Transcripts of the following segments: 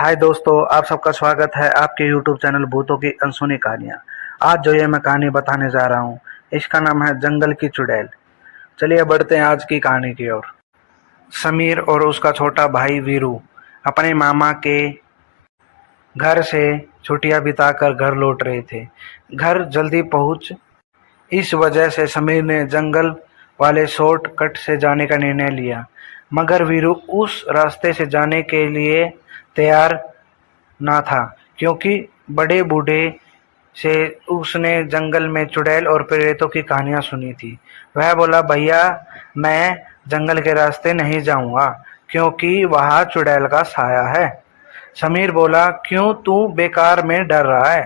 हाय दोस्तों, आप सबका स्वागत है आपके यूट्यूब चैनल भूतों की अनसुनी कहानियाँ। आज जो ये मैं कहानी बताने जा रहा हूँ, इसका नाम है जंगल की चुड़ैल। चलिए बढ़ते हैं आज की कहानी की ओर। समीर और उसका छोटा भाई वीरू अपने मामा के घर से छुट्टियां बिताकर घर लौट रहे थे। घर जल्दी पहुंच इस वजह से समीर ने जंगल वाले शॉर्टकट से जाने का निर्णय लिया, मगर वीरू उस रास्ते से जाने के लिए तैयार ना था, क्योंकि बड़े बूढ़े से उसने जंगल में चुड़ैल और प्रेतों की कहानियां सुनी थी। वह बोला, भैया मैं जंगल के रास्ते नहीं जाऊंगा, क्योंकि वहां चुड़ैल का साया है। समीर बोला, क्यों तू बेकार में डर रहा है?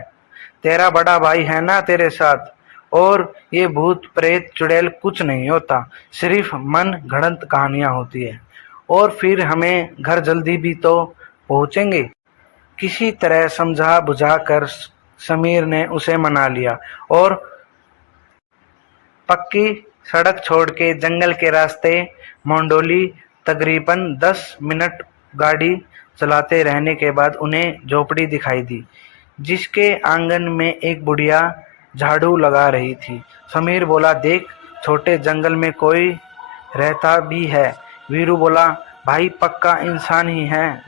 तेरा बड़ा भाई है ना तेरे साथ, और ये भूत प्रेत चुड़ैल कुछ नहीं होता, सिर्फ मन गढ़ंत कहानियां होती है। और फिर हमें घर जल्दी भी तो पहुंचेंगे। किसी तरह समझा बुझाकर समीर ने उसे मना लिया और पक्की सड़क छोड़ के जंगल के रास्ते मंडोली। तकरीबन 10 मिनट गाड़ी चलाते रहने के बाद उन्हें झोपड़ी दिखाई दी, जिसके आंगन में एक बुढ़िया झाड़ू लगा रही थी। समीर बोला, देख छोटे जंगल में कोई रहता भी है। वीरू बोला, भाई पक्का इंसान ही है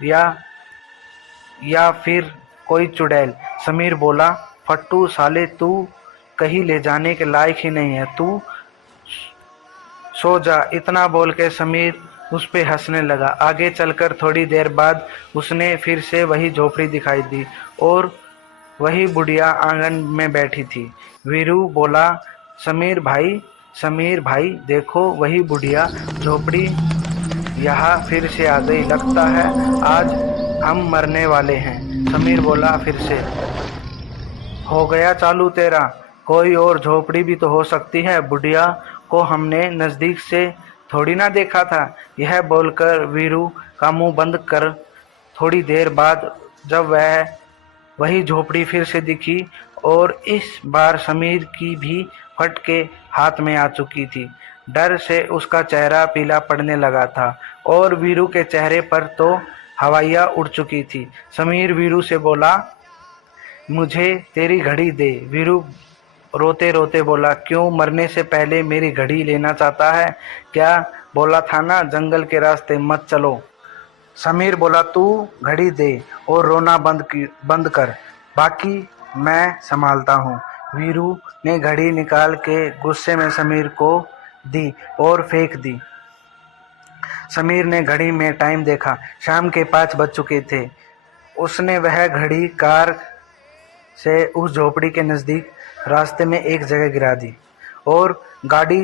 या फिर कोई चुड़ैल। समीर बोला, फट्टू साले तू कहीं ले जाने के लायक ही नहीं है, तू सो जा। इतना बोल के समीर उस पे हंसने लगा। आगे चलकर थोड़ी देर बाद उसने फिर से वही झोपड़ी दिखाई दी और वही बुढ़िया आंगन में बैठी थी। वीरू बोला, समीर भाई देखो वही बुढ़िया झोपड़ी यहाँ फिर से आ गई, लगता है आज हम मरने वाले हैं। समीर बोला फिर से, हो गया चालू तेरा? कोई और झोपड़ी भी तो हो सकती है, बुढ़िया को हमने नज़दीक से थोड़ी ना देखा था। यह बोलकर वीरू का मुंह बंद कर थोड़ी देर बाद जब वही झोपड़ी फिर से दिखी, और इस बार समीर की भी फट के हाथ में आ चुकी थी। डर से उसका चेहरा पीला पड़ने लगा था और वीरू के चेहरे पर तो हवाइयाँ उड़ चुकी थी। समीर वीरू से बोला, मुझे तेरी घड़ी दे। वीरू रोते रोते बोला, क्यों मरने से पहले मेरी घड़ी लेना चाहता है क्या? बोला था ना जंगल के रास्ते मत चलो। समीर बोला, तू घड़ी दे और रोना बंद कर, बाकी मैं संभालता हूँ। वीरू ने घड़ी निकाल के गुस्से में समीर को दी और फेंक दी। समीर ने घड़ी में टाइम देखा, शाम के 5 बज चुके थे। उसने वह घड़ी कार से उस झोपड़ी के नज़दीक रास्ते में एक जगह गिरा दी और गाड़ी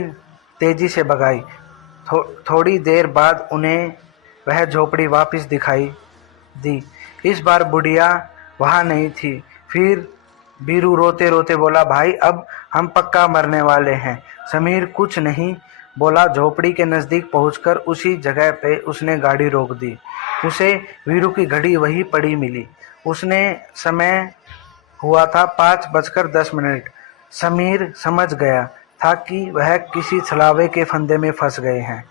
तेजी से भगाई। थोड़ी देर बाद उन्हें वह झोपड़ी वापस दिखाई दी। इस बार बुढ़िया वहाँ नहीं थी। फिर बीरू रोते रोते बोला, भाई अब हम पक्का मरने वाले हैं। समीर कुछ नहीं बोला। झोपड़ी के नज़दीक पहुंचकर उसी जगह पे उसने गाड़ी रोक दी। उसे वीरू की घड़ी वही पड़ी मिली। उसने समय हुआ था 5:10। समीर समझ गया था कि वह किसी छलावे के फंदे में फंस गए हैं।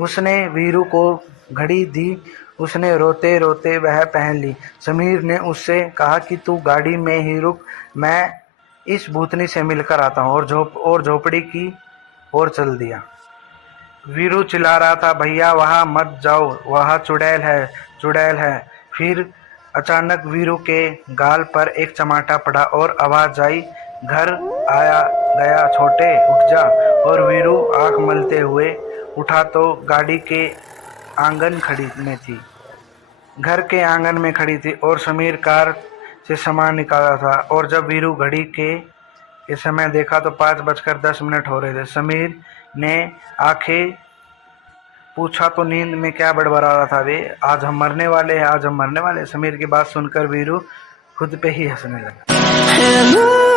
उसने वीरू को घड़ी दी। उसने रोते रोते वह पहन ली। समीर ने उससे कहा कि तू गाड़ी में ही रुक, मैं इस भूतनी से मिलकर आता हूँ, और झोपड़ी की ओर चल दिया। वीरू चिल्ला रहा था, भैया वहाँ मत जाओ, वहाँ चुड़ैल है। फिर अचानक वीरू के गाल पर एक चमाटा पड़ा और आवाज आई, घर आया गया छोटे, उठ जा। और वीरू आंख मलते हुए उठा तो गाड़ी के आंगन में थी। घर के आंगन में खड़ी थी और समीर कार से सामान निकाला था। और जब वीरू घड़ी के समय देखा तो 5:10 हो रहे थे। समीर ने आंखें पूछा तो नींद में क्या बड़बड़ा रहा था, वे आज हम मरने वाले हैं, आज हम मरने वाले हैं। समीर की बात सुनकर वीरू खुद पे ही हंसने लगा।